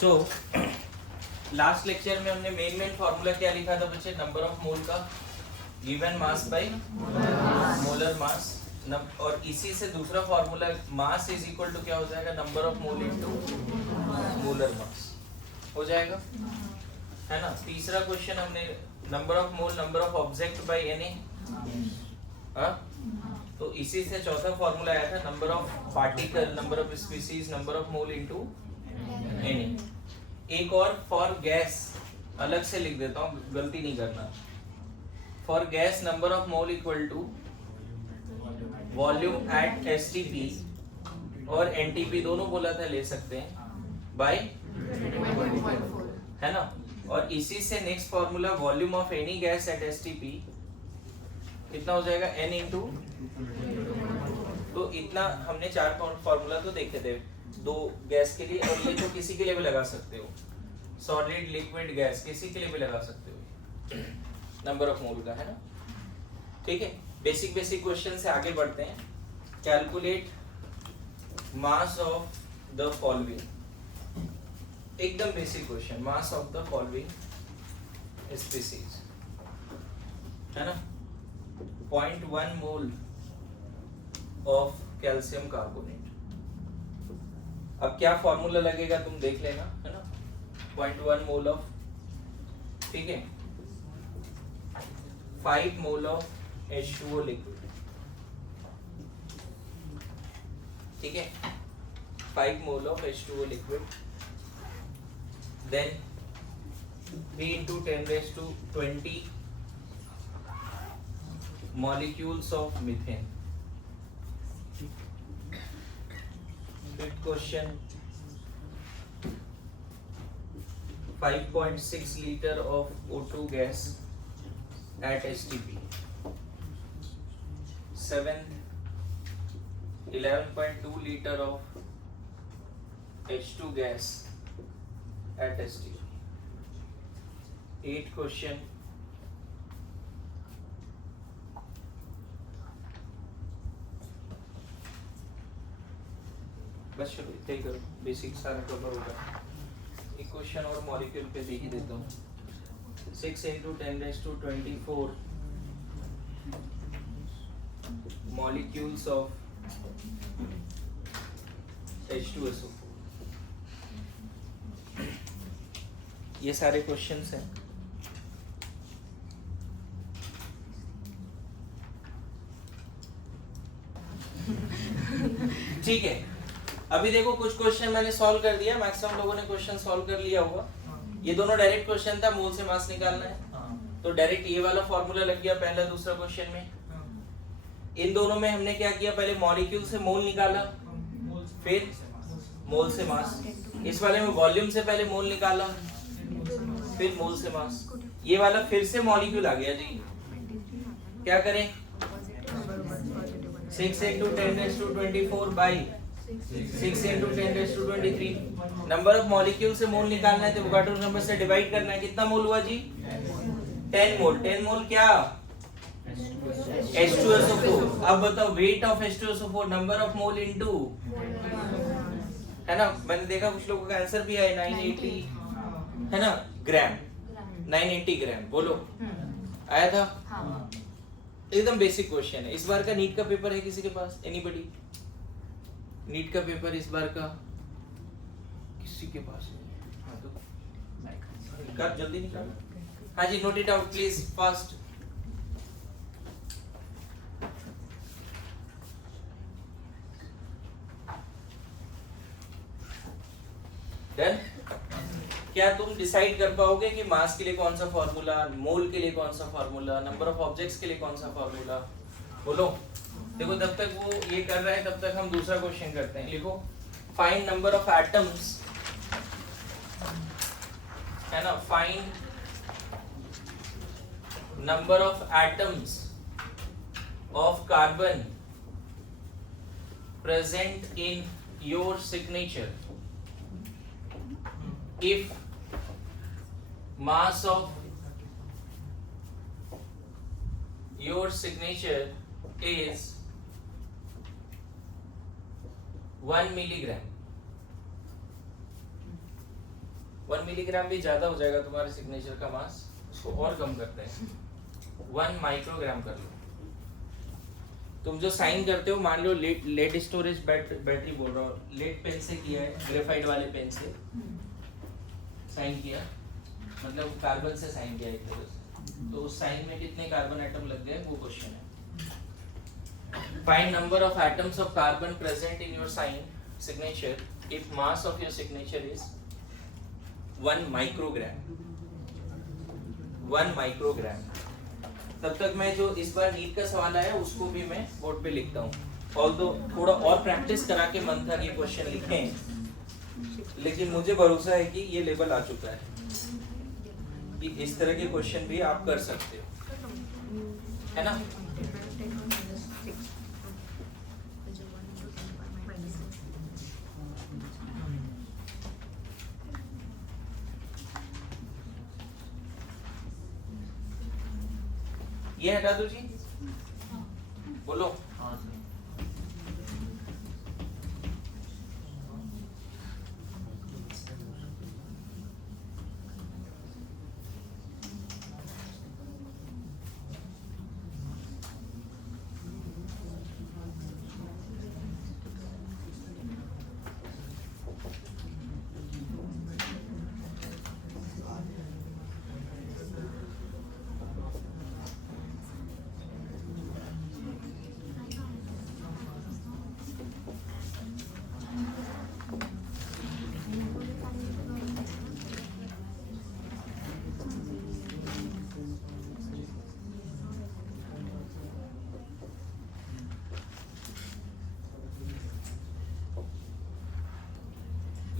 So last lecture में हमने main formula क्या लिखा था बच्चे, नंबर ऑफ मोल का given mass by molar mass, और इसी से दूसरा formula mass is equal to क्या हो जाएगा, number of mole into molar mass हो जाएगा, है ना। तीसरा क्वेश्चन हमने number of mole number of object by NA, तो इसी से चौथा फॉर्मूला आया था number of particle number of species number of mole into NA. एक और फॉर गैस अलग से लिख देता हूँ, गलती नहीं करना। For gas number of mole equal to volume at STP और एनटीपी दोनों बोला था ले सकते हैं बाय, है ना। और इसी से next formula volume of any gas at STP कितना हो जाएगा, n इंटू, तो इतना हमने चार फॉर्मूला तो देखे थे, दो गैस के लिए, और ये तो किसी के लिए भी लगा सकते हो, सॉलिड लिक्विड गैस किसी के लिए भी लगा सकते हो, नंबर ऑफ मोल का, है ना। ठीक है, बेसिक क्वेश्चन से आगे बढ़ते हैं। Calculate mass of the following, एकदम basic question, mass of the following species, है ना। 0.1 मोल ऑफ कैल्शियम कार्बोनेट। अब क्या फॉर्मूला लगेगा तुम देख लेना, है ना। 0.1 मोल ऑफ, ठीक है, 5 मोल ऑफ H2O लिक्विड, ठीक है, 5 mole of H2O liquid, then 3 into 10 raised to 20 molecules of methane. Fifth question, 5.6 liter of O2 gas at STP. Seventh, 11.2 liter of H2 gas at STP. Eighth question, बस चलो इतना ही करो, basic सारा cover होगा। एक question और molecule पे देख ही देता हूँ। 6 into 10 raised to 24 molecules of H2SO4। ये सारे क्वेश्चंस हैं। ठीक है, अभी देखो कुछ क्वेश्चन मैंने सॉल्व कर दिया, मैक्सिमम लोगों ने क्वेश्चन सॉल्व कर लिया होगा। ये दोनों डायरेक्ट क्वेश्चन था, मोल से मास निकालना है, तो डायरेक्ट ये वाला फॉर्मूला लग गया पहला दूसरा क्वेश्चन में। इन दोनों में हमने क्या किया, पहले मॉलिक्यूल से मोल निकाला, फिर मोल से मास। इस वाले में वॉल्यूम से पहले मोल निकाला, फिर मोल से मास। ये वाला फिर से मॉलिक्यूल आ गया जी, क्या करें, 6 into 10 raised to 24 by 6 into 10 raised to 23। Number of molecule से मोल निकालना है तो वोगाटो नंबर से डिवाइड करना है। कितना मोल हुआ जी, 10 मोल। 10 मोल क्या, H2SO4। अब बताओ weight of H2SO4 number of mole into, है ना। मैंने देखा कुछ लोगों का आंसर भी है 980, है ना, ग्राम, 980 ग्राम, बोलो आया था। एकदम बेसिक क्वेश्चन है। इस बार का नीट का पेपर है किसी के पास, एनीबॉडी, नीट का पेपर इस बार का किसी के पास नहीं? हाँ तो निकाल, जल्दी निकाल। हाँ जी, note it out please fast. Done. क्या तुम डिसाइड कर पाओगे कि मास के लिए कौन सा फॉर्मूला, मोल के लिए कौन सा फॉर्मूला, नंबर ऑफ ऑब्जेक्ट्स के लिए कौन सा फॉर्मूला, बोलो। देखो जब तक वो ये कर रहा है तब तक हम दूसरा क्वेश्चन करते हैं। लिखो, फाइंड नंबर ऑफ एटम्स, है ना, find number of atoms of carbon present in your signature if mass of your signature is 1 milligram, 1 milligram भी ज्यादा हो जाएगा तुम्हारे सिग्नेचर का मास, उसको और कम करते हैं, 1 माइक्रोग्राम कर लो। तुम जो साइन करते हो, मान लो लेड स्टोरेज बैटरी बोल रहा हूँ, लेड पेन से किया है, ग्रेफाइट वाले पेन से साइन किया, मतलब कार्बन से साइन किया एक तरह से, तो उस साइन में कितने कार्बन एटम लग गए वो क्वेश्चन है। Find number of atoms of carbon present in your sign signature if mass of your signature is 1 microgram. 1 microgram. तब तक मैं जो इस बार नीट का सवाल आया उसको भी मैं बोर्ड पे लिखता हूँ, ऑल्दो थोड़ा और प्रैक्टिस करा के मन था कि क्वेश्चन लिखें, लेकिन मुझे भरोसा है कि ये लेवल आ चुका है कि इस तरह के क्वेश्चन भी आप कर सकते हो, है ना। ये हटा दो जी, बोलो।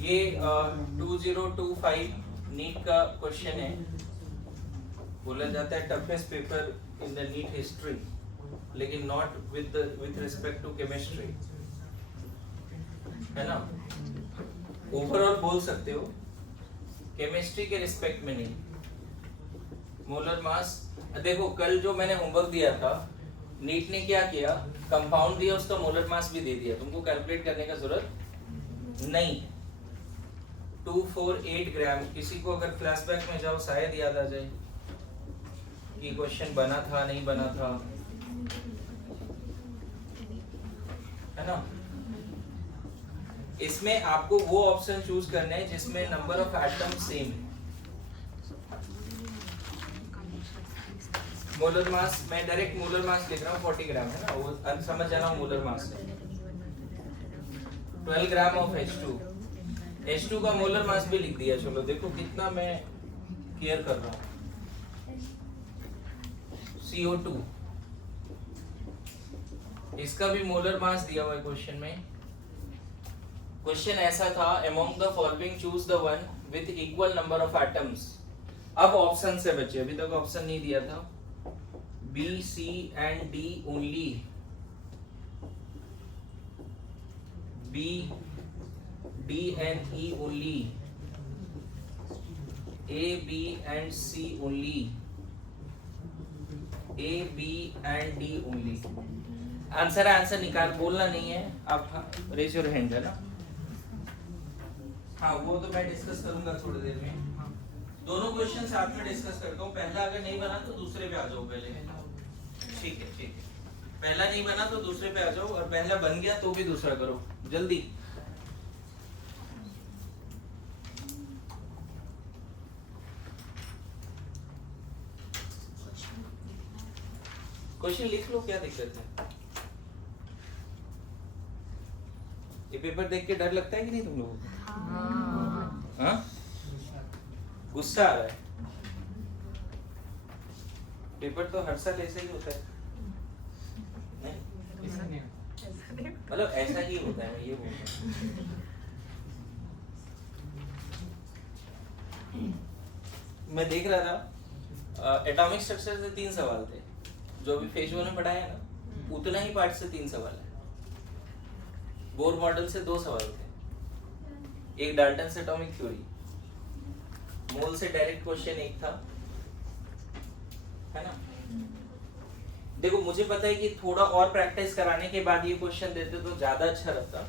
ये 2025 नीट का क्वेश्चन है, बोला जाता है toughest paper in the NEET history, लेकिन not with respect to chemistry, है ना। ओवरऑल बोल सकते हो, केमिस्ट्री के रिस्पेक्ट में नहीं। मोलर मास देखो, कल जो मैंने होमवर्क दिया था, नीट ने क्या किया, कंपाउंड दिया, उसका मोलर मास भी दे दिया, तुमको कैलकुलेट करने का जरूरत नहीं। 248 ग्राम। किसी को अगर फ्लैशबैक में जाओ शायद याद आ जाए कि क्वेश्चन बना था नहीं बना था, है ना। इसमें आपको वो ऑप्शन चूज करने हैं जिसमें नंबर ऑफ एटम सेम है। मोलर मास, मैं डायरेक्ट मोलर मास लिख रहा हूँ, 40 ग्राम है ना, वो समझ जाना मोलर मास है। 12 ग्राम ऑफ H2। H2 का मोलर मास भी लिख दिया, चलो देखो कितना मैं केयर कर रहा हूँ। CO2, इसका भी मोलर मास दिया हुआ है क्वेश्चन में। क्वेश्चन ऐसा था, among the following choose the one with equal number of atoms. अब ऑप्शन से बचे, अभी तक ऑप्शन नहीं दिया था। B, C and D only। B, D and E only। A, B and C only। A, B and D only। Answer निकाल, बोलना नहीं है, आप रेज योर हैंड, है ना। हाँ, वो तो मैं डिस्कस करूंगा थोड़ी देर में। दोनों क्वेश्चन साथ में डिस्कस करता हूँ। पहला अगर नहीं बना तो दूसरे पे आ जाओ पहले, ठीक है ठीक है। पहला नहीं बना तो दूसरे पे आ जाओ, और पहला बन गया तो भी दूसरा करो जल्दी। क्वेश्चन लिख लो, क्या दिक्कत है। ये पेपर देख के डर लगता है कि नहीं तुम लोगों को? हाँ, गुस्सा आ रहा है। पेपर तो हर साल ऐसा ही होता है, नहीं? मतलब ऐसा ही होता है, मैं ये बोल रहा हूँ। मैं देख रहा था, एटॉमिक स्ट्रक्चर से 3 सवाल थे, जो अभी फेज 1 में पढ़ाया ना, उतना ही पार्ट से 3 सवाल है। बोर मॉडल से 2 सवाल थे, एक डाल्टन से एटॉमिक थ्योरी, मोल से डायरेक्ट क्वेश्चन एक था, है ना। देखो मुझे पता है कि थोड़ा और प्रैक्टिस कराने के बाद ये क्वेश्चन देते तो ज्यादा अच्छा रहता,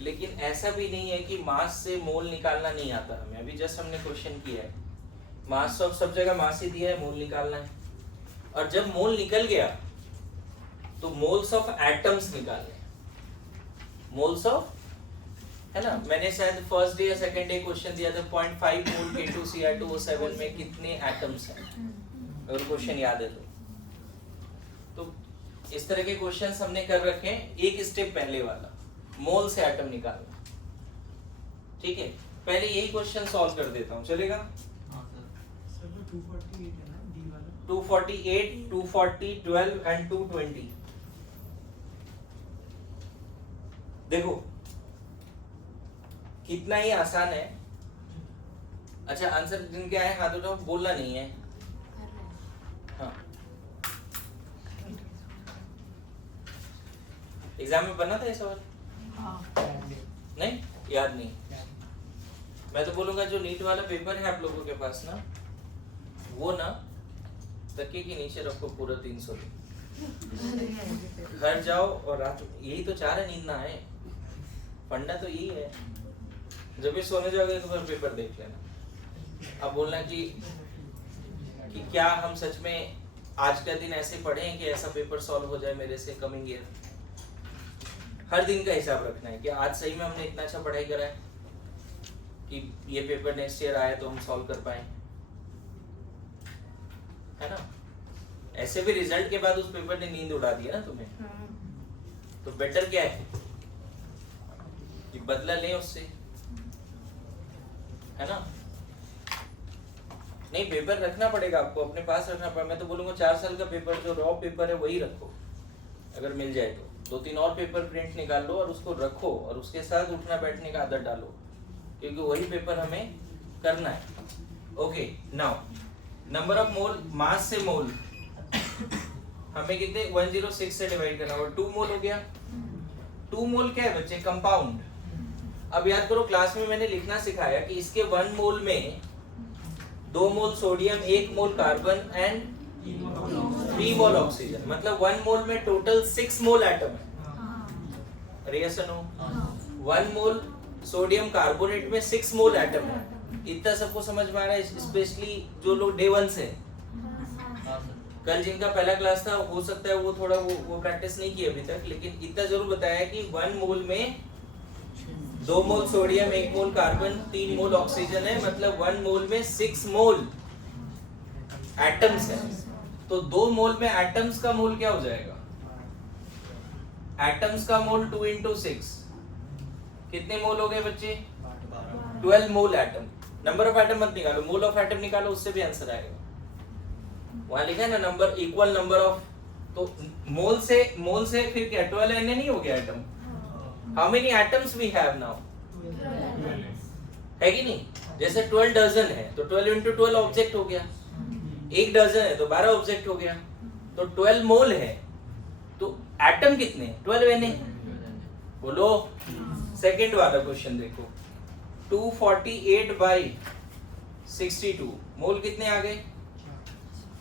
लेकिन ऐसा भी नहीं है कि मास से मोल निकालना नहीं आता हमें। अभी जस्ट हमने क्वेश्चन किया है, मास ऑफ सब जगह मास ही दिया है, मोल निकालना है। और जब मोल निकल गया तो मोल्स ऑफ एटम्स निकालने, मोल्स ऑफ, है ना। मैंने शायद फर्स्ट डे या सेकंड डे क्वेश्चन दिया था 0.5 मोल K2Cr2O7 में कितने एटम्स हैं, अगर क्वेश्चन याद है तो इस तरह के क्वेश्चंस हमने कर रखे हैं। एक स्टेप पहले वाला मोल से एटम निकालना, ठीक है। पहले यही क्वेश्चन सॉल्व कर देता हूं, चलेगा। सर 248 है ना डी वाला, 248, 240, 12 एंड 220। देखो कितना ही आसान है। अच्छा आंसर जिनके आए हाथ उठाओ, बोलना नहीं है। हाँ एग्जाम में बना था ये सवाल? नहीं याद नहीं। मैं तो बोलूंगा जो नीट वाला पेपर है आप लोगों के पास ना, वो ना तकिए के नीचे रखो पूरा 300 दिन। घर जाओ और रात, यही तो चाह रहे नींद ना आए, फंडा तो यही है। जब भी सोने जाओगे तो फिर पेपर देख लेना। अब बोलना कि क्या हम सच में आज का दिन ऐसे पढ़े हैं कि ऐसा पेपर सॉल्व हो जाए मेरे से कमिंग ईयर। हर दिन का हिसाब रखना है कि आज सही में हमने इतना अच्छा पढ़ाई करा है कि ये पेपर नेक्स्ट ईयर आए तो हम सॉल्व कर पाए, है ना। ऐसे भी रिजल्ट के बाद उस पेपर ने नींद उड़ा दिया ना तुम्हें, तो बेटर क्या है कि बदला लें उससे, है ना। नहीं पेपर रखना पड़ेगा आपको, अपने पास रखना पड़ेगा। मैं तो बोलूंगा 4 साल का पेपर जो रॉ पेपर है वही रखो, अगर मिल जाए तो 2-3 और पेपर प्रिंट निकाल लो और उसको रखो और उसके साथ उठना बैठने का आदत डालो, क्योंकि वही पेपर हमें करना है। Okay now number of mole, mass से मोल हमें कितने 106 से डिवाइड करना होगा। 2 मोल हो गया। 2 मोल क्या है बच्चे? कंपाउंड। अब याद करो क्लास में मैंने लिखना सिखाया कि इसके 1 मोल में 2 मोल sodium, 1 mole carbon and 3 mole oxygen, मतलब 1 मोल में टोटल 6 मोल एटम है। अरे yes no, 1 mole sodium carbonate में 6 मोल एटम है। इतना सबको समझ में आ रहा है, स्पेशली जो लोग डे 1 से, कल जिनका पहला क्लास था हो सकता है वो थोड़ा वो प्रैक्टिस नहीं की अभी तक, लेकिन इतना जरूर बताया कि 1 मोल में 2 मोल सोडियम, 1 मोल कार्बन, 3 मोल ऑक्सीजन है, मतलब 1 मोल में 6 मोल एटम्स है। तो 2 मोल में एटम्स का मोल क्या हो जाएगा? एटम्स का मोल 2 into 6 कितने मोल हो गए बच्चे? 12 मोल एटम। नंबर ऑफ एटम मत निकालो, मोल ऑफ एटम निकालो, उससे भी आंसर आएगा। वहां लिखा है ना नंबर इक्वल नंबर ऑफ, तो मोल से फिर क्या 12 Na नहीं हो गया atom? How many atoms we have now? है कि नहीं? जैसे 12 डजन है तो 12 into 12 ऑब्जेक्ट हो गया, 1 डजन है तो 12 ऑब्जेक्ट हो गया, तो 12 मोल है, तो एटम कितने? 12 Na। बोलो। सेकंड वाला क्वेश्चन देखो, 248 by 62 मोल कितने आ गए?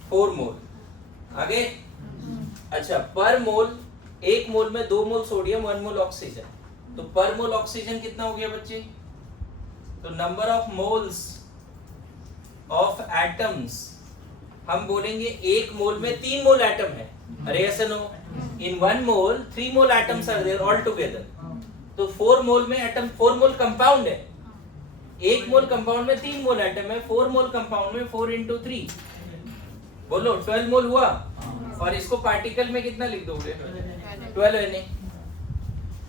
4 मोल आ गए। अच्छा पर मोल, 1 मोल में 2 मोल सोडियम, 1 मोल ऑक्सीजन, तो पर मोल ऑक्सीजन कितना हो गया बच्चे? तो number of moles of atoms हम बोलेंगे 1 मोल में 3 मोल एटम है। अरे ऐसा no, in 1 mole 3 mole atoms are there all together, तो 4 मोल में एटम, 4 मोल कंपाउंड है। 1 मोल कंपाउंड में 3 मोल एटम है, 4 मोल कंपाउंड में 4 into 3, बोलो 12 मोल हुआ। और इसको पार्टिकल में कितना लिख दोगे? 12 Na।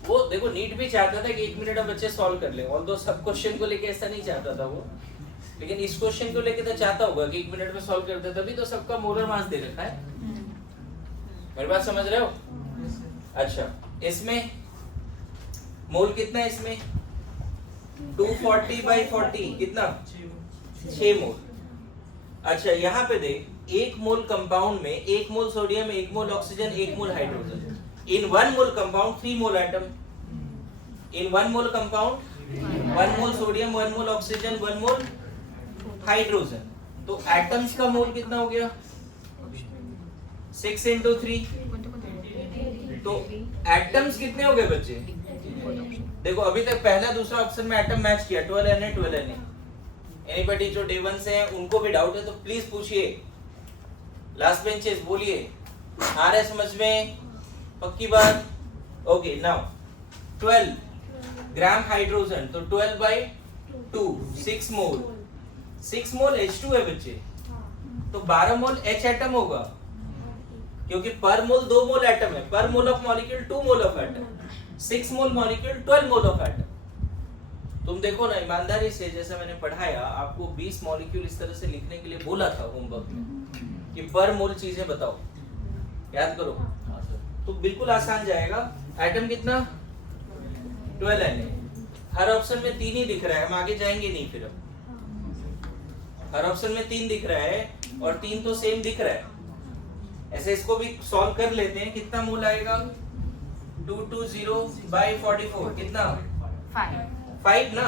वो देखो नीट भी चाहता था कि 1 मिनट में बच्चे सॉल्व कर ले, ऑल्दो सब क्वेश्चन को लेके ऐसा नहीं चाहता था वो, लेकिन इस क्वेश्चन को लेके तो चाहता होगा कि 1 मिनट में सॉल्व कर दे, तभी तो सबका मोलर मास दे रखा है। मेरी बात समझ रहे हो? अच्छा इसमें मोल कितना है? इसमें 240 by 40 कितना? 6 मोल। अच्छा यहाँ पे देख, 1 मोल कंपाउंड में 1 mole sodium, 1 mole oxygen, 1 mole hydrogen. In 1 mole compound 3 mole atom. In 1 mole compound 1 mole sodium, 1 mole oxygen, 1 mole hydrogen. तो एटम्स का मोल कितना हो गया? 6 into 3। तो एटम्स कितने हो गए बच्चे? देखो अभी तक पहला दूसरा ऑप्शन में एटम मैच किया 12 Na 12 Na। एनीबॉडी जो डे 1 से हैं उनको भी डाउट है तो प्लीज पूछिए। लास्ट बेंचेस बोलिए, आ रहा है समझ में? पक्की बात? ओके नाउ 12 ग्राम हाइड्रोजन, तो 12 by 2 6 मोल। 6 मोल H2 है बच्चे, तो 12 मोल H एटम होगा, क्योंकि पर मोल 2 मोल एटम है। पर mole of molecule 2 mole of atom, 6 mole molecule 12 mole of atom. तुम देखो ना ईमानदारी से, जैसे मैंने पढ़ाया आपको 20 मॉलिक्यूल इस तरह से लिखने के लिए बोला था होमवर्क में कि पर मोल चीजें बताओ, याद करो। तो बिल्कुल आसान जाएगा। एटम कितना? 12 Na। हर ऑप्शन में 3 ही दिख रहा है, हम आगे जाएंगे नहीं फिर। अब हर ऑप्शन में 3 दिख रहा है और 3 तो सेम दिख रहा है। ऐसे इसको भी सॉल्व कर लेते हैं। कितना मोल आएगा? 220 by 44 कितना? 5 ना।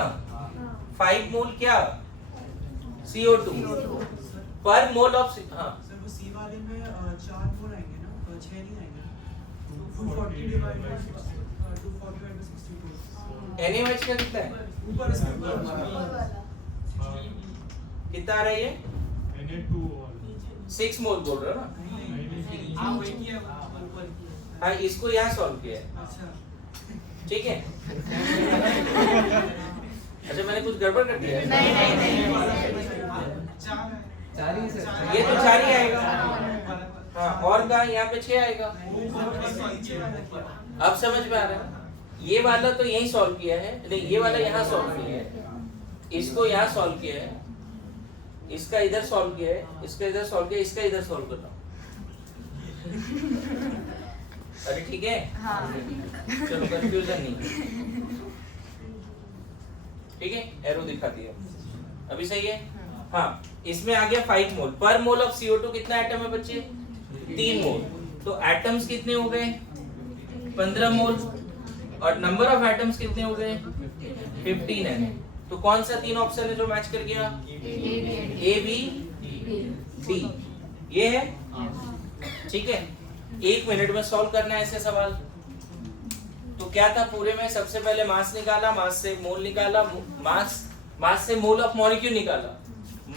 5 मोल क्या? CO2 पर मोल ऑफ। हाँ सर वो सी वाले में 4 मोल आएंगे ना, 6 नहीं आएंगे। 240 डिवाइड बाय 62 NaOH का कितना है? ऊपर इसके ऊपर कितना आ रहा है ये? Na2 6 मोल बोल रहे हो ना? हां वही किया ऊपर किया। हाँ इसको यहाँ सॉल्व किया है, अच्छा ठीक है। अच्छा मैंने कुछ गड़बड़ कर दिया है? चार ही सर, ये तो 4 ही आएगा। हाँ और का यहाँ पे 6 आएगा। अब समझ में आ रहा है? ये वाला तो यही सॉल्व किया है, नहीं ये वाला यहाँ सॉल्व किया है, इसको यहाँ सॉल्व किया है, इसका इधर सॉल्व किया है, इसका इधर सॉल्व किया, इसका इधर सॉल्व करना। अरे ठीक है, चलो कंफ्यूजन नहीं, ठीक है। एरो दिखा दिया, अभी सही है। हाँ इसमें आ गया 5 मोल। पर मोल ऑफ CO2 कितना एटम है बच्चे? 3 मोल। तो एटम्स कितने हो गए? 15 मोल। और नंबर ऑफ एटम्स कितने हो गए? 15 है। तो कौन सा 3 ऑप्शन है जो मैच कर गया? A B D ये है, ठीक है। 1 मिनट में सॉल्व करना है ऐसे सवाल। तो क्या था पूरे में? सबसे पहले मास निकाला, मास से मोल निकाला, मास से मोल ऑफ मॉलिक्यूल निकाला,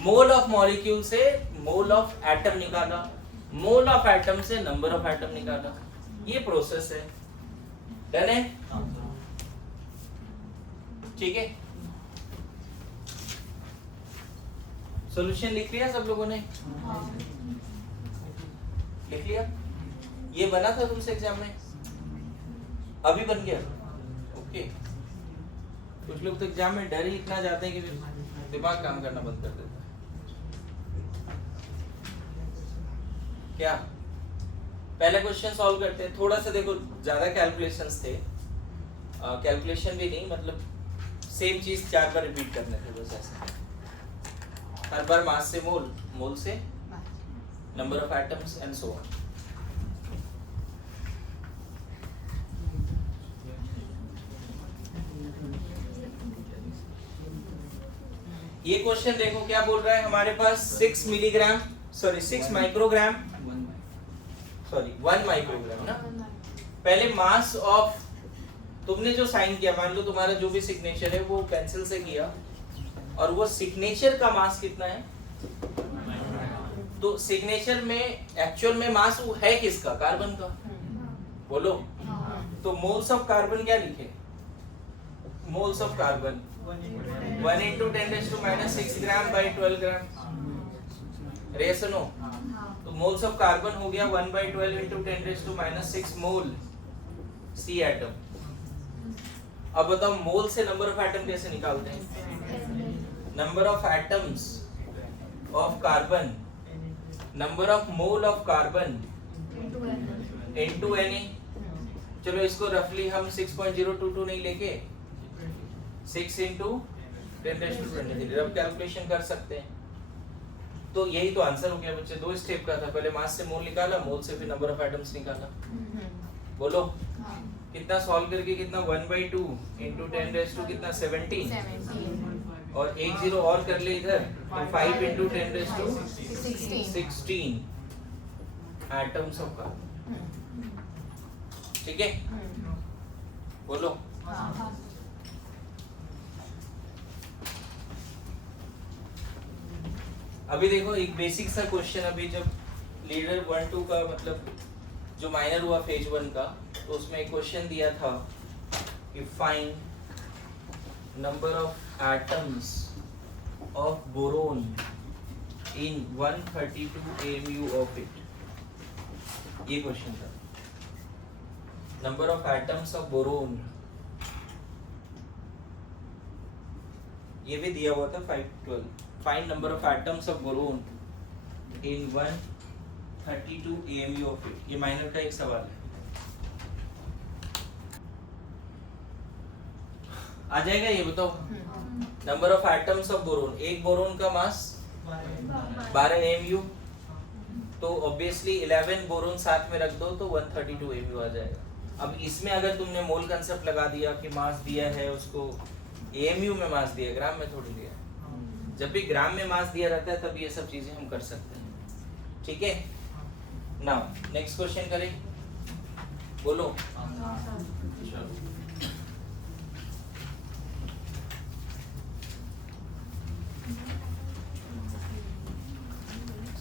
मोल ऑफ मॉलिक्यूल से मोल ऑफ एटम निकाला, मोल ऑफ एटम से नंबर ऑफ एटम निकाला। ये प्रोसेस है। डन है? ठीक है। सॉल्यूशन लिख लिया सब लोगों ने? लिख लिया? ये बना था तुमसे एग्जाम में? अभी बन गया? ओके। कुछ लोग तो एग्जाम में डर ही इतना जाते हैं कि दिमाग काम करना बंद कर देता है। क्या पहला क्वेश्चन सॉल्व करते हैं। थोड़ा सा देखो ज्यादा कैलकुलेशंस थे, कैलकुलेशन भी नहीं, मतलब सेम चीज 4 बार रिपीट करने थे बस ऐसे। हर बार मास से मोल, मोल से number of atoms and so on. ये क्वेश्चन देखो क्या बोल रहा है हमारे पास। 6 milligram sorry 6 microgram sorry 1 microgram ना। पहले मास ऑफ, तुमने जो साइन किया, मान लो तुम्हारा जो भी सिग्नेचर है वो पेंसिल से किया, और वो सिग्नेचर का मास कितना है? तो सिग्नेचर में एक्चुअल में मास वो है किसका? कार्बन का। बोलो। तो मोल्स ऑफ कार्बन क्या लिखे? Moles of carbon 1 into 10⁻⁻6 gram by 12 ग्राम। रेसनो तो मोल्स ऑफ कार्बन हो गया 1/12 into 10⁻⁻6 मोल सी एटम। अब बताओ मोल से नंबर ऑफ एटम कैसे निकालते हैं? Number of atoms of carbon, number of mole of carbon into Na। चलो इसको रफली हम 6.022 नहीं लेके 6 into 10⁻23 अब कैलकुलेशन कर सकते हैं। तो यही तो आंसर हो गया बच्चे। 2 स्टेप का था, पहले मास से मोल निकाला, मोल से फिर नंबर ऑफ एटम्स निकाला। बोलो कितना सॉल्व करके कितना? 1/2 into 10⁻⁻ कितना 17 और 1 0 और कर ले इधर, तो 5 into 10⁻16 एटम्स ऑफ कार्बन। ठीक है बोलो। अभी देखो एक बेसिक सा क्वेश्चन, अभी जब लीडर 1-2 का मतलब जो माइनर हुआ फेज 1 का, तो उसमें एक क्वेश्चन दिया था कि find number of atoms of boron in 132 AMU of it, ये क्वेश्चन था। Number of atoms of boron, ये भी दिया हुआ था 512। Find number of atoms of boron in 132 AMU of it, ये माइनर का एक सवाल है। आ जाएगा ये बताओ। Number of atoms of boron, एक बोरोन का मास 12 AMU, तो ऑब्वियसली 11 बोरोन साथ में रख दो तो 132 AMU आ जाएगा। अब इसमें अगर तुमने मोल कंसेप्ट लगा दिया कि मास दिया है उसको AMU में मास दिया, ग्राम में थोड़ी दिया। जब भी ग्राम में मास दिया रहता है तब ये सब चीजें हम कर सकते हैं, ठीक है। नाउ नेक्स्ट क्वेश्चन करें, बोलो। चलो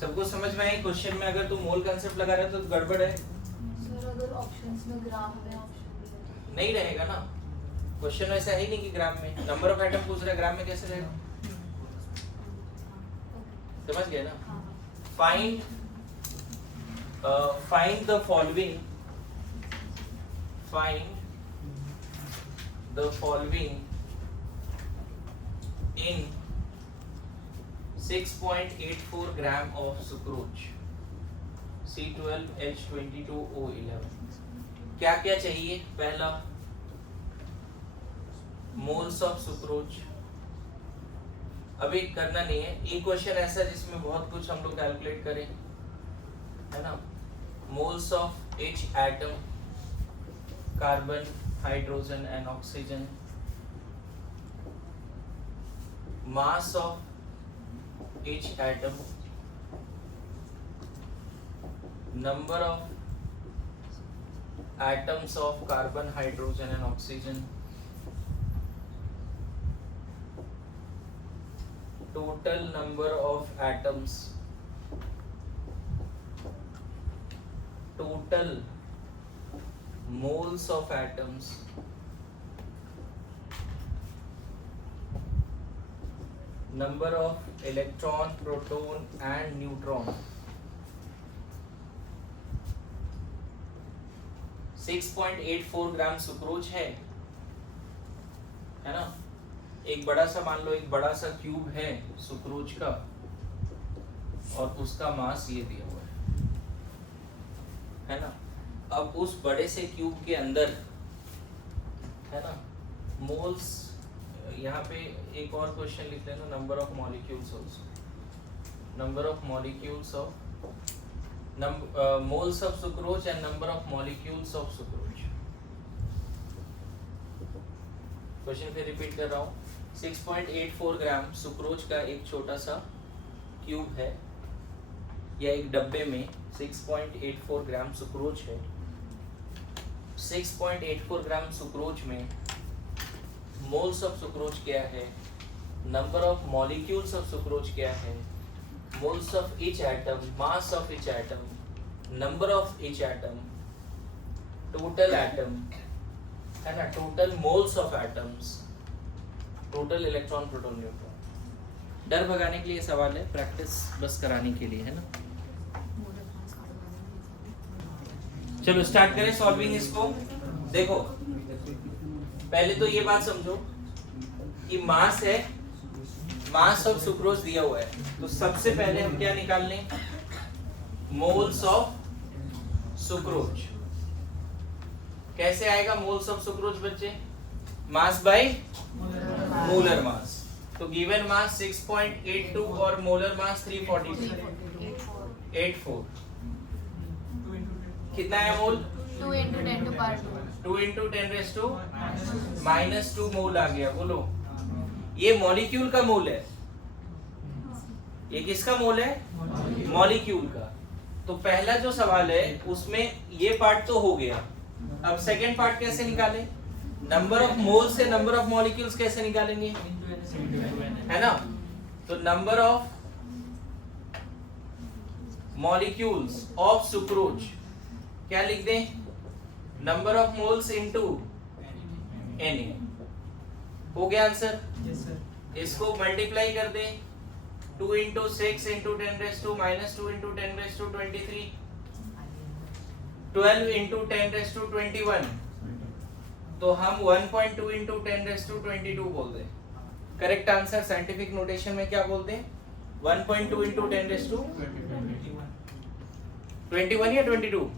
सबको समझ में आई? क्वेश्चन में अगर तुम मोल कंसेप्ट लगा रहे हो तो गड़बड़ है। सर अगर ऑप्शंस में ग्राम में ऑप्शन नहीं रहेगा ना, क्वेश्चन वैसा है ही नहीं कि ग्राम में। नंबर ऑफ आइटम पूछ रहा है, ग्राम में कैसे रहेगा? समझ गए ना? Find the following, find the following in 6.84 gram of sucrose C12H22O11। क्या क्या चाहिए? पहला मोल्स ऑफ सुक्रोज, अभी करना नहीं है। एक क्वेश्चन ऐसा जिसमें बहुत कुछ हम लोग कैलकुलेट करें, है ना। Moles of each atom, carbon, hydrogen and oxygen, mass of each atom, number of atoms of carbon, hydrogen and oxygen, total number of atoms, total moles of atoms, number of electron, proton and neutron। 6.84 gram sucrose है ना। एक बड़ा सा मान लो, एक बड़ा सा cube है सुक्रोज का और उसका मास ये दिया हुआ है ना। अब उस बड़े से क्यूब के अंदर, है ना, मोल्स, यहाँ पे एक और क्वेश्चन लिख लेना, number of molecules also, number of molecules of moles of sucrose and number of molecules of sucrose. Question फिर रिपीट कर रहा हूँ। 6.84 ग्राम सुक्रोज का एक छोटा सा क्यूब है या एक डब्बे में 6.84 ग्राम सुक्रोज है। 6.84 ग्राम सुक्रोज में मोल्स ऑफ सुक्रोज क्या है, number of molecules of sucrose क्या है, moles of each atom, mass of each atom, number of each atom, total atom, है ना, total moles of atoms, total electron, proton, neutron. डर भगाने के लिए सवाल है, प्रैक्टिस बस कराने के लिए, है ना। चलो स्टार्ट करें सॉल्विंग इसको। देखो पहले तो ये बात समझो कि मास है, मास ऑफ सुक्रोज दिया हुआ है, तो सबसे पहले हम क्या निकाल लें, मोल्स ऑफ सुक्रोज। कैसे आएगा मोल्स ऑफ सुक्रोज बच्चे? मास बाय मोलर मास। तो गिवन मास 6.82 और मोलर मास 342.84। कितना है मोल? 2 into 10 to power 2। 2 into 10⁻⁻² मोल आ गया। बोलो, ये मॉलिक्यूल का मोल है। ये किसका मोल है? मॉलिक्यूल का। तो पहला जो सवाल है उसमें ये पार्ट तो हो गया। अब सेकंड पार्ट कैसे निकालें? नंबर ऑफ मोल से नंबर ऑफ मॉलिक्यूल्स कैसे निकालेंगे, है ना। तो number of molecules of sucrose, क्या लिख दें? Number of moles into Na। हो गया आंसर? Yes sir. इसको मल्टीप्लाई कर दें 2 इंटू 6 इंटू 10⁻² इंटू 10⁻23, 12 इंटू 10⁻21, तो हम 1.2 इंटू 10⁻22 बोल दें। करेक्ट आंसर साइंटिफिक नोटेशन में क्या बोलते हैं? 1.2 इंटू 10⁻21 या 22?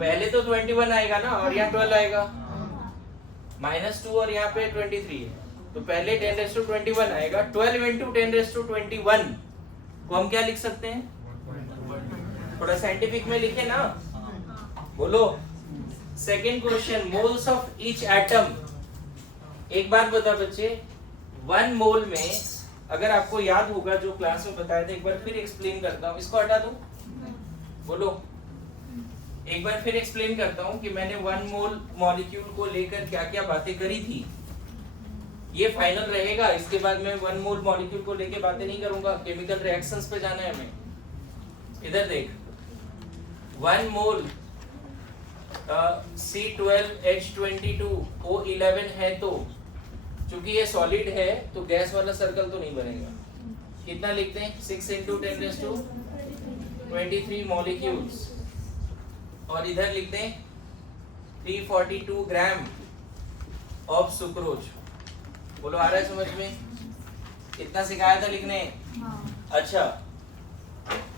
पहले तो 21 आएगा ना, और यहाँ 12 आएगा, -2 और यहाँ पे 23 है, तो पहले 10⁻21 आएगा। 12 इंटू 10⁻21 को हम क्या लिख सकते हैं? थोड़ा साइंटिफिक में लिखे ना, बोलो। Second question, moles of each atom. एक बात बता बच्चे, 1 मोल में, अगर आपको याद होगा जो क्लास में बताया था, एक बार फिर एक्सप्लेन करता हूँ। इसको हटा दूं? बोलो। एक बार फिर एक्सप्लेन करता हूँ कि मैंने 1 मोल मॉलिक्यूल को लेकर क्या क्या बातें करी थी। ये फाइनल रहेगा, इसके बाद मैं 1 मोल मॉलिक्यूल को लेकर बातें नहीं करूंगा, केमिकल रिएक्शंस पे जाना है हमें। इधर देख, 1 मोल C12H22O11 है, तो चूंकि ये सॉलिड है तो गैस वाला सर्कल तो नहीं बनेगा। कितना लिखते हैं? 6 इंटू 10⁻23 मॉलिक्यूल्स, और इधर लिखते हैं 342 ग्राम ऑफ सुक्रोज। बोलो, आ रहा है समझ में? इतना सिखाया था लिखने। अच्छा,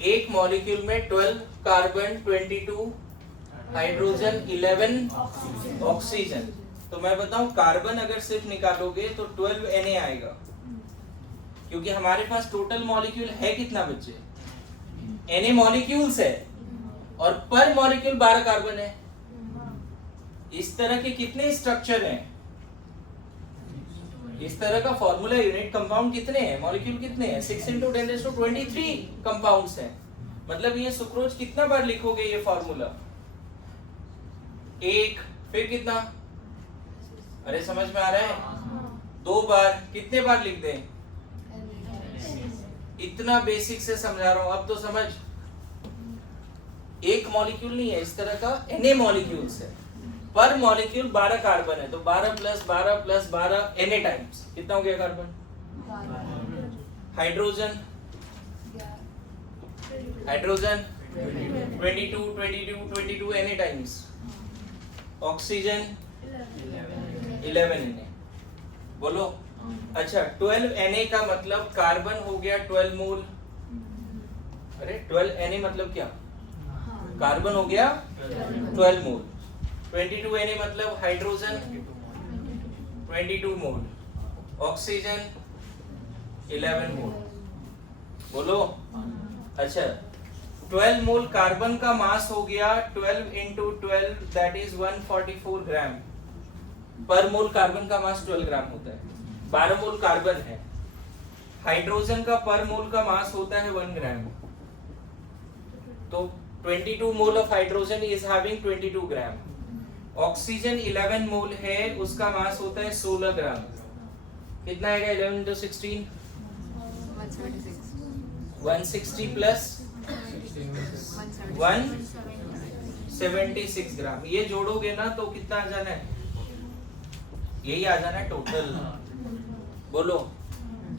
एक मॉलिक्यूल में 12 कार्बन, 22 हाइड्रोजन, 11 ऑक्सीजन। तो मैं बताऊं, कार्बन अगर सिर्फ निकालोगे तो 12 Na आएगा, क्योंकि हमारे पास टोटल मॉलिक्यूल है कितना बच्चे? Na मॉलिक्यूल्स है, और पर मॉलिक्यूल 12 कार्बन है। इस तरह के कितने स्ट्रक्चर हैं? इस तरह का फॉर्मूला यूनिट कंपाउंड कितने हैं? मॉलिक्यूल कितने हैं? 6 इंटू 10⁻23 कंपाउंड्स हैं। मतलब ये सुक्रोज कितना बार लिखोगे ये फॉर्मूला? एक, फिर कितना? अरे समझ में आ रहा है? 2 बार। कितने बार लिख दें? इतना बेसिक से समझा रहा हूं, अब तो समझ। एक मॉलिक्यूल नहीं है, इस तरह का Na मॉलिक्यूल्स है। पर मॉलिक्यूल 12 कार्बन है, तो 12 प्लस 12 प्लस 12 Na टाइम्स कितना हो गया carbon? Hydrogen 22 Na times. Oxygen 11 Na। बोलो। अच्छा, 12 Na का मतलब कार्बन हो गया 12 मोल। अरे 12 Na मतलब क्या? कार्बन हो गया 12 मोल। 22 Na मतलब हाइड्रोजन 22 मोल, ऑक्सीजन 11 मोल। बोलो। अच्छा, 12 मोल कार्बन का मास हो गया 12 इंटू 12, दैट इज 144 ग्राम। पर मोल कार्बन का मास 12 ग्राम होता है। 12 मोल कार्बन है। हाइड्रोजन का पर मोल का मास होता है 1 ग्राम। तो 22 mole of hydrogen is having 22 gram. Oxygen 11 मोल है, उसका मास होता है 16 ग्राम। कितना आएगा? 11 into 16 160 प्लस 176 ग्राम। ये जोड़ोगे ना तो कितना आ जाना है? यही आ जाना है टोटल। बोलो।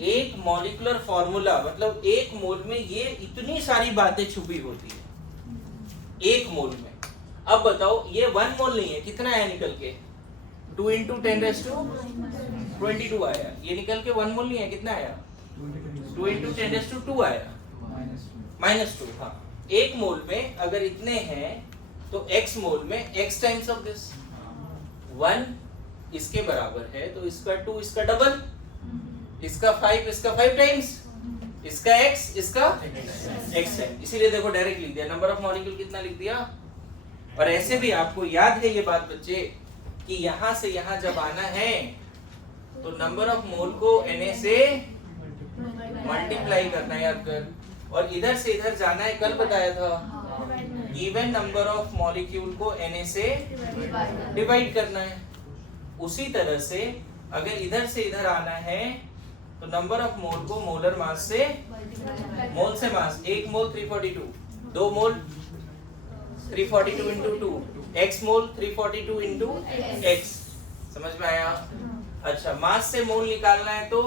एक मॉलिक्यूलर फॉर्मूला, मतलब एक मोल में ये इतनी सारी बातें छुपी होती है एक मोल में। अब बताओ, ये 1 मोल नहीं है, कितना आया निकल के? 2 इंटू 10⁻22 आया। ये निकल के 1 मोल नहीं है, कितना आया? 2 इंटू 10⁻2 आया, -2। हाँ, एक मोल में अगर इतने हैं तो x मोल में x टाइम्स ऑफ दिस 1 इसके बराबर है, तो इसका 2 इसका डबल, इसका 5 इसका 5 टाइम्स, इसका x इसका x है। इसीलिए देखो डायरेक्ट लिख दिया। नंबर ऑफ मॉलिक्यूल कितना लिख दिया। और ऐसे भी आपको याद है ये बात बच्चे कि यहां से यहां जब आना है तो नंबर ऑफ मोल को Na से मल्टीप्लाई करना है याद कर, और इधर से इधर जाना है। कल बताया था गिवन नंबर ऑफ मॉलिक्यूल को Na से डिवाइड करना है। उसी तरह से अगर इधर से इधर आना है तो नंबर ऑफ मोल को मोलर मास से मोल से मास, 1 मोल 342, 2 मोल 342 into 2, x मोल 342 into x, समझ में आया? अच्छा, मास से मोल निकालना है तो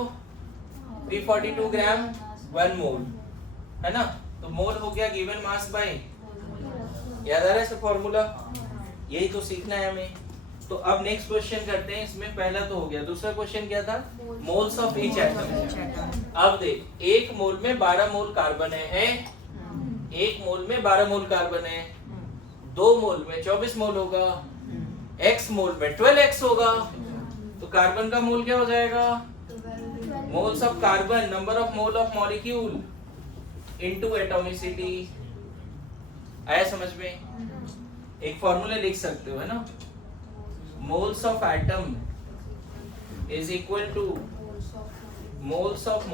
342 ग्राम 1 मोल, है ना? तो मोल हो गया गिवन मास बाय, याद आ रहा है सब फॉर्मूला? यही तो सीखना है हमें। तो अब नेक्स्ट क्वेश्चन करते हैं। इसमें पहला तो हो गया, दूसरा क्वेश्चन क्या था? Moles of each atom. अब देख, 1 मोल में 12 मोल कार्बन है, 1 मोल में 12 मोल कार्बन है, 2 मोल में 24 मोल होगा, x मोल में 12x होगा। तो कार्बन का मोल क्या हो जाएगा? Moles of carbon, number of mole of molecule into atomicity. आया समझ में? एक फॉर्मूला लिख सकते हो, है ना? Moles of atom is equal two moles of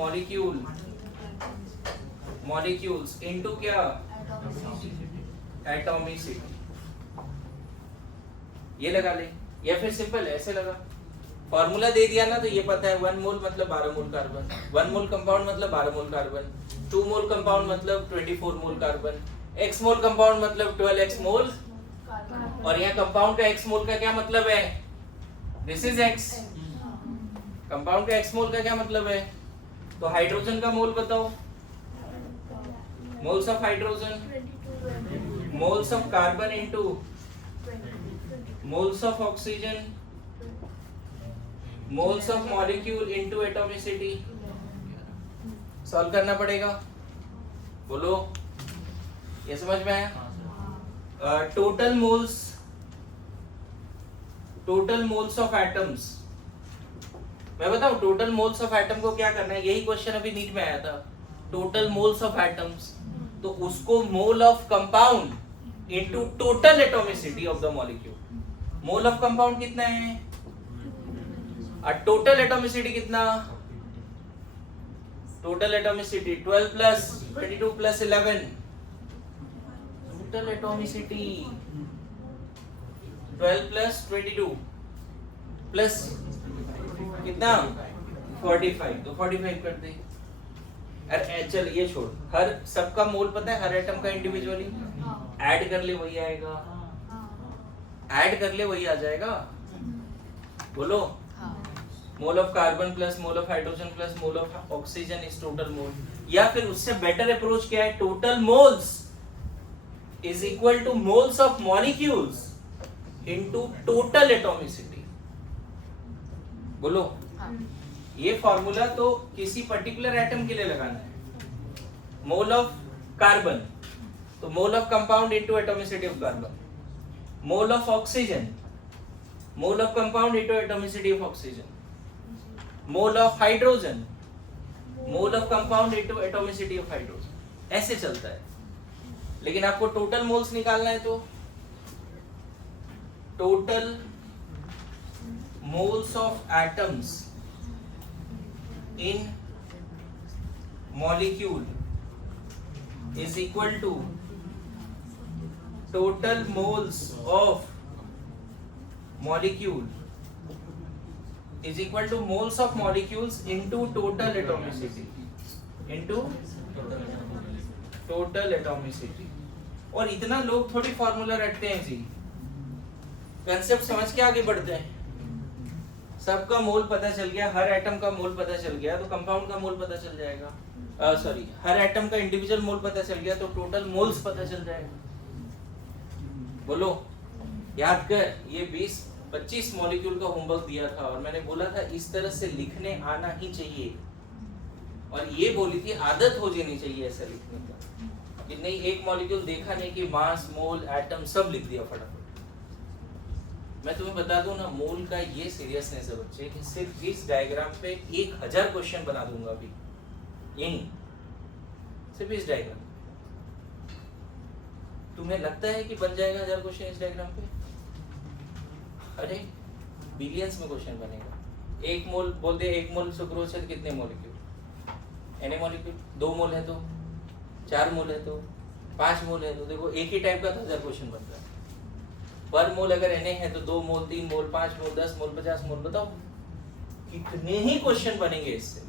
molecules into क्या? एटॉमिसिटी। ये लगा ले, या फिर सिंपल ऐसे लगा, फॉर्मूला दे दिया ना, तो ये पता है 1 मोल मतलब 12 मोल कार्बन, 1 मोल कंपाउंड मतलब 12 मोल कार्बन, 2 मोल कंपाउंड मतलब 24 मोल कार्बन, x मोल कंपाउंड मतलब 12x मोल, और यहाँ कंपाउंड का x मोल का क्या मतलब है? This is x। कंपाउंड का x मोल का क्या मतलब है? तो हाइड्रोजन का मोल बताओ, moles of hydrogen, moles of carbon into moles of oxygen, moles of molecule into atomicity. Solve करना पड़ेगा, बोलो, ये समझ में आया? टोटल मोल्स ऑफ एटम्स, मैं बताऊं टोटल मोल्स ऑफ एटम को क्या करना है? यही क्वेश्चन अभी नीट में आया था, टोटल मोल्स ऑफ एटम्स, तो उसको mole of compound into total atomicity of the molecule. Mole of compound कितना है और टोटल एटॉमिसिटी कितना? Total atomicity 12 plus 22 plus 11, total atomicity 12 plus 22 plus कितना? 45, तो 45 कर दे। अरे चल ये छोड़, हर सबका मोल पता है, हर एटम का इंडिविजुअली ऐड कर ले वही आएगा, ऐड कर ले वही आ जाएगा। बोलो, mole of carbon plus mole of hydrogen plus mole of oxygen is total mole. या फिर उससे बेटर अप्रोच क्या है? Total moles is equal two moles of molecules into total atomicity. बोलो, ये फॉर्मूला तो किसी पर्टिकुलर एटम के लिए लगाना है। मोल ऑफ कार्बन तो mole of compound into atomicity of carbon, mole of oxygen mole of compound into atomicity of oxygen, mole of hydrogen mole of compound into atomicity of hydrogen. ऐसे चलता है। लेकिन आपको टोटल मोल्स निकालना है तो total moles of atoms in molecule is equal to total moles of molecule is equal to moles of molecules into total atomicity into total atomicity। और इतना लोग थोड़ी फॉर्मूला रटते हैं जी, कंसेप्ट समझ के आगे बढ़ते हैं। सबका मोल पता चल गया, हर एटम का मोल पता चल गया तो कंपाउंड का मोल पता चल जाएगा। सॉरी, हर एटम का इंडिविजुअल मोल पता चल गया तो टोटल मोल्स पता चल जाएगा। बोलो, याद कर, ये 20-25 मॉलिक्यूल का होमवर्क दिया था और मैंने बोला था इस तरह से लिखने आना ही चाहिए, और ये बोली थी आदत हो जानी चाहिए ऐसा लिखने का, कि नहीं एक मॉलिक्यूल देखा नहीं कि मास मोल एटम सब लिख दिया फटाफट। मैं तुम्हें बता दूं ना, मोल का ये सीरियसनेस है बच्चे कि सिर्फ इस डायग्राम पे 1000 क्वेश्चन बना दूंगा अभी, यही सिर्फ इस डायग्राम। तुम्हें लगता है कि बन जाएगा 1000 क्वेश्चन इस डायग्राम पे? अरे बिलियंस में क्वेश्चन बनेगा। 1 मोल बोल दे, 1 मोल सुक्रोज से कितने मॉलिक्यूल? Na molecule. 2 मोल है तो, 4 मोल है तो, 5 मोल है तो, देखो एक ही टाइप का 1000 क्वेश्चन बनता है। पर मोल अगर Na है तो 2 मोल 3 मोल 5 मोल 10 मोल 50 मोल, बताओ कितने ही क्वेश्चन बनेंगे इससे।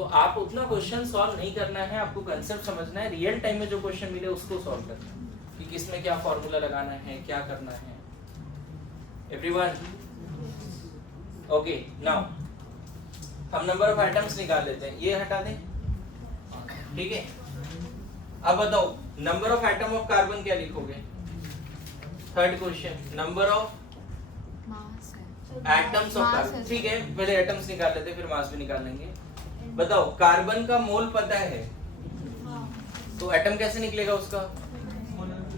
तो आप उतना क्वेश्चन सॉल्व नहीं करना है, आपको कंसेप्ट समझना है, रियल टाइम में जो क्वेश्चन मिले उसको सॉल्व करना है कि किसमें क्या फॉर्मूला लगाना है, क्या करना है। एवरीवन ओके, नाउ हम नंबर ऑफ आइटम्स निकाल लेते हैं, ये हटा दें, ठीक है। अब बताओ number of item of carbon क्या लिखोगे? Third question, number of atoms of carbon, ठीक है। पहले एटम्स निकाल लेते हैं, फिर मास भी निकाल लेंगे। बताओ कार्बन का मोल पता है तो एटम कैसे निकलेगा उसका?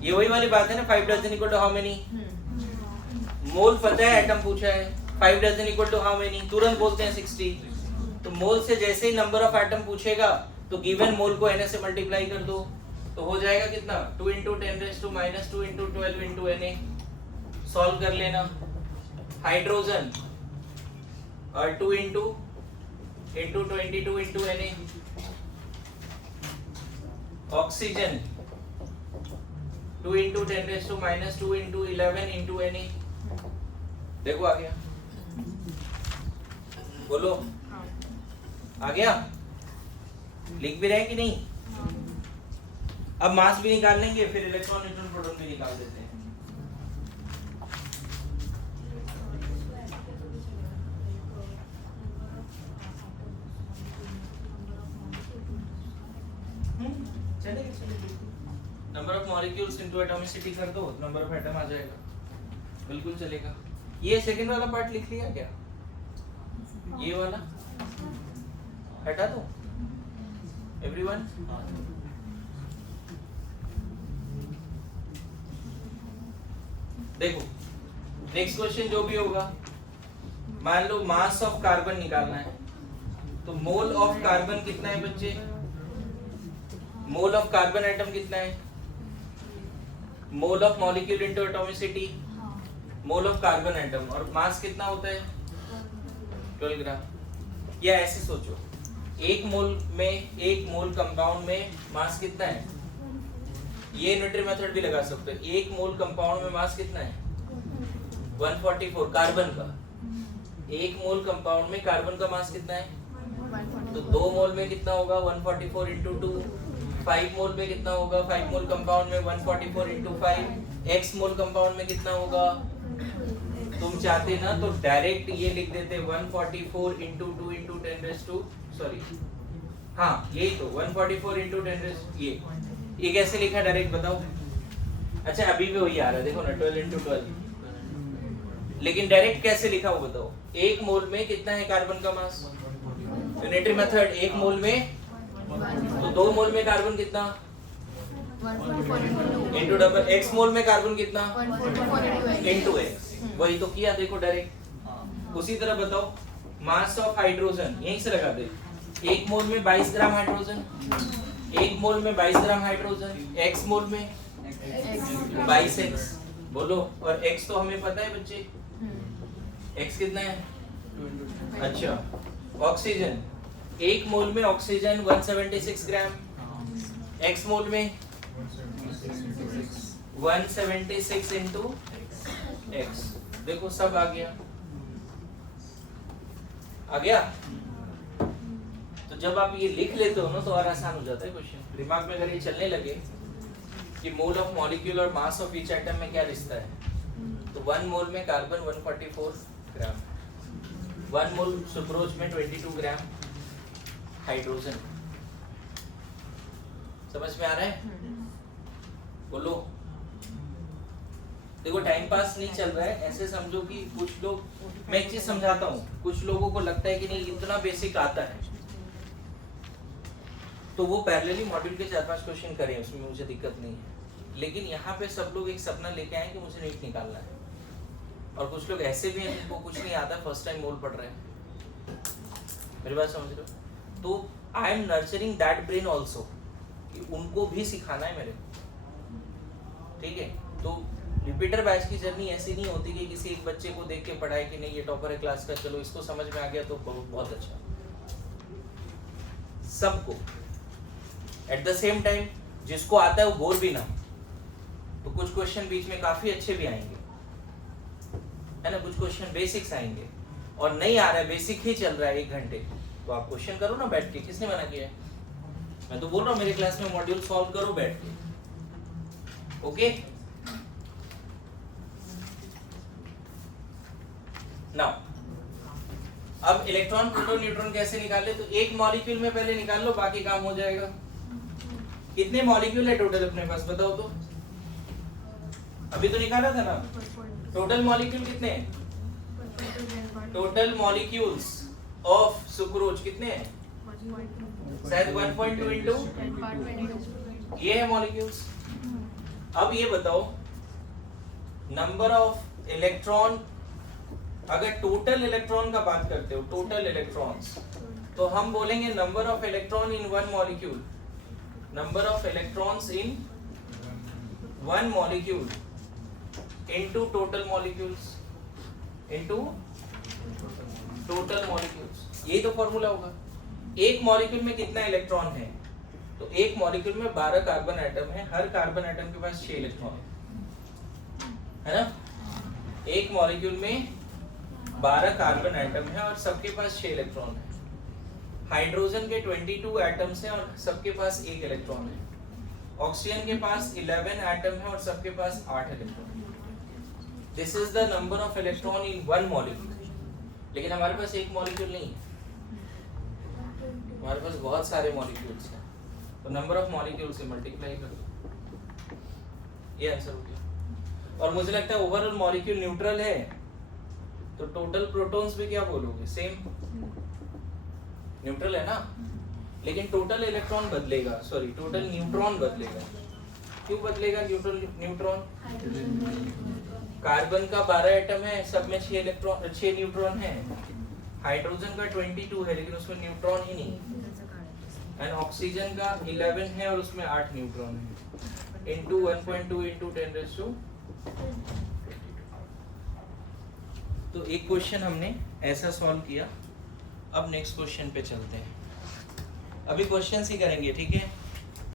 ये वही वाली बात है ना, 5 dozen equal to how many? Mole पता है, एटम पूछा है, 5 dozen equal to how many? तुरंत बोलते हैं 60। तो मोल से जैसे ही नंबर ऑफ एटम पूछेगा तो गिवन मोल को Na से मल्टीप्लाई कर दो, तो हो जाएगा कितना? 2 × 10⁻² - 2 × 12 × Na। सॉल्व कर लेना। हाइड्रोजन और 2 × 22 × Na। Oxygen 2 × 10⁻² - 2 × 11 × Na। देखो आ गया, बोलो आ गया? लिख भी रहे कि नहीं? अब मास भी निकाल लेंगे, फिर इलेक्ट्रॉन न्यूट्रॉन प्रोटॉन भी निकाल देते हैं। Number of molecules into atomicity कर दो, नंबर ऑफ एटम आ जाएगा, बिल्कुल चलेगा। ये सेकंड वाला पार्ट लिख लिया क्या? ये वाला हटा दो एवरीवन। देखो नेक्स्ट क्वेश्चन जो भी होगा, मान लो मास ऑफ कार्बन निकालना है, तो मोल ऑफ कार्बन कितना है बच्चे? मोल ऑफ कार्बन एटम कितना है? Mole of molecule into atomicity, mole of carbon atom, और मास कितना होता है? 12 ग्राम। या ऐसे सोचो, एक मोल कंपाउंड में मास कितना है? ये न्यूट्री मेथड भी लगा सकते हो। एक मोल कंपाउंड में मास कितना है? 144 कार्बन का। एक मोल कंपाउंड में कार्बन का मास कितना है? तो 2 मोल में कितना होगा? 144 × 2। 5 मोल में कितना होगा? 5 मोल कंपाउंड में 144 × 5। x मोल कंपाउंड में कितना होगा? तुम चाहते ना तो डायरेक्ट ये लिख देते 144 × 2 × 10⁻², सॉरी हाँ यही तो 144 × 10⁻, ये कैसे लिखा डायरेक्ट बताओ? अच्छा अभी भी वही आ रहा है, देखो ना 12 × 12, लेकिन डायरेक्ट कैसे लिखा वो बताओ? एक मोल में कितना है कार्बन का मास? यूनिटरी मेथड, एक मोल में, तो 2 मोल में कार्बन कितना? इनटू डबल, x मोल में कार्बन कितना? इनटू x, वही तो किया देखो डायरेक्ट। उसी तरह बताओ मास ऑफ हाइड्रोजन, यहीं से लगा दे। एक मोल में 22 ग्राम हाइड्रोजन, एक मोल में 22 ग्राम हाइड्रोजन, x मोल में 22x, बोलो। और x तो हमें पता है बच्चे, x कितना है? अच्छा ऑक्सीजन, एक मोल में ऑक्सीजन 176 ग्राम, x मोल में 176 × x। देखो सब आ गया, आ गया। तो जब आप ये लिख लेते हो ना तो और आसान हो जाता है क्वेश्चन। दिमाग में अगर ये चलने लगे कि मोल ऑफ मॉलिक्यूल और मास ऑफ ईच एटम में क्या रिश्ता है, तो 1 मोल में कार्बन 144 ग्राम, 1 मोल सुक्रोज में 22 ग्राम हाइड्रोजन। समझ में आ रहा है? बोलो। देखो टाइम पास नहीं चल रहा है, ऐसे समझो कि कुछ लोग, मैं एक चीज समझाता हूँ, कुछ लोगों को लगता है कि नहीं इतना बेसिक आता है, तो वो पैरेलली मॉड्यूल के 4-5 क्वेश्चन करें, उसमें मुझे दिक्कत नहीं है। लेकिन यहाँ पे सब लोग एक सपना लेके आए कि मुझे नीट निकालना है, और कुछ लोग ऐसे भी हैं जिनको कुछ नहीं आता, फर्स्ट टाइम मोल पढ़ रहे हैं। मेरी बात समझ रहे हो? तो I am nurturing that brain also, कि उनको भी सिखाना है मेरे को, ठीक है? तो रिपीटर बैच की जर्नी ऐसी नहीं होती कि किसी एक बच्चे को देख के पढ़ाए कि नहीं ये टॉपर है क्लास का, चलो इसको समझ में आ गया तो बहुत अच्छा। सबको एट द सेम टाइम, जिसको आता है वो बोर भी ना, तो कुछ क्वेश्चन बीच में काफी अच्छे भी आएंगे, है ना? कुछ क्वेश्चन बेसिक्स आएंगे, और नहीं आ रहा है बेसिक ही चल रहा है 1 घंटे, तो आप क्वेश्चन करो ना बैठ के, किसने मना किया है? मैं तो बोल रहा हूँ मेरे क्लास में मॉड्यूल सॉल्व करो बैठ के, ओके। नाउ अब इलेक्ट्रॉन प्रोटॉन न्यूट्रॉन कैसे निकाले? तो एक मॉलिक्यूल में पहले निकाल लो, बाकी काम हो जाएगा। कितने मॉलिक्यूल है टोटल अपने पास बताओ तो? अभी तो निकाला था ना। टोटल मॉलिक्यूल कितने हैं? टोटल मॉलिक्यूल्स ऑफ सुक्रोज कितने हैं? शायद 1.2 इंटू ये है मॉलिक्यूल्स। अब ये बताओ नंबर ऑफ इलेक्ट्रॉन, अगर टोटल इलेक्ट्रॉन का बात करते हो, टोटल इलेक्ट्रॉन्स, तो हम बोलेंगे number of electron in one molecule, number of electrons in one molecule into total molecules, into total molecules. यही तो फॉर्मूला होगा। एक मॉलिक्यूल में कितना इलेक्ट्रॉन है? तो एक मॉलिक्यूल में 12 कार्बन एटम है, हर कार्बन एटम के पास 6 इलेक्ट्रॉन है ना? एक मॉलिक्यूल में 12 कार्बन एटम है और सबके पास 6 इलेक्ट्रॉन है। हाइड्रोजन के 22 एटम्स हैं और सबके पास 1 इलेक्ट्रॉन है। ऑक्सीजन के पास 11 एटम है और सबके पास 8 इलेक्ट्रॉन है। This is the number of electron in one molecule. लेकिन हमारे पास एक मॉलिक्यूल नहीं है, हमारे पास बहुत सारे मॉलिक्यूल्स हैं, तो नंबर ऑफ मॉलिक्यूल से मल्टीप्लाई कर दो, ये आंसर हो गया। और मुझे लगता है ओवरऑल मॉलिक्यूल न्यूट्रल है, तो टोटल प्रोटॉन्स भी क्या बोलोगे? सेम न्यूट्रल है ना। लेकिन टोटल इलेक्ट्रॉन बदलेगा, सॉरी टोटल न्यूट्रॉन बदलेगा। क्यों बदलेगा न्यूट्रॉन? कार्बन का 12 एटम है, सब में 6 न्यूट्रॉन है। हाइड्रोजन का 22 है लेकिन उसमें न्यूट्रॉन ही नहीं। एंड ऑक्सीजन का 11 है और उसमें 8 न्यूट्रॉन है। Into 1.2 into 10⁻²। तो एक क्वेश्चन हमने ऐसा सॉल्व किया। अब नेक्स्ट क्वेश्चन पे चलते हैं। अभी क्वेश्चंस ही करेंगे, ठीक है?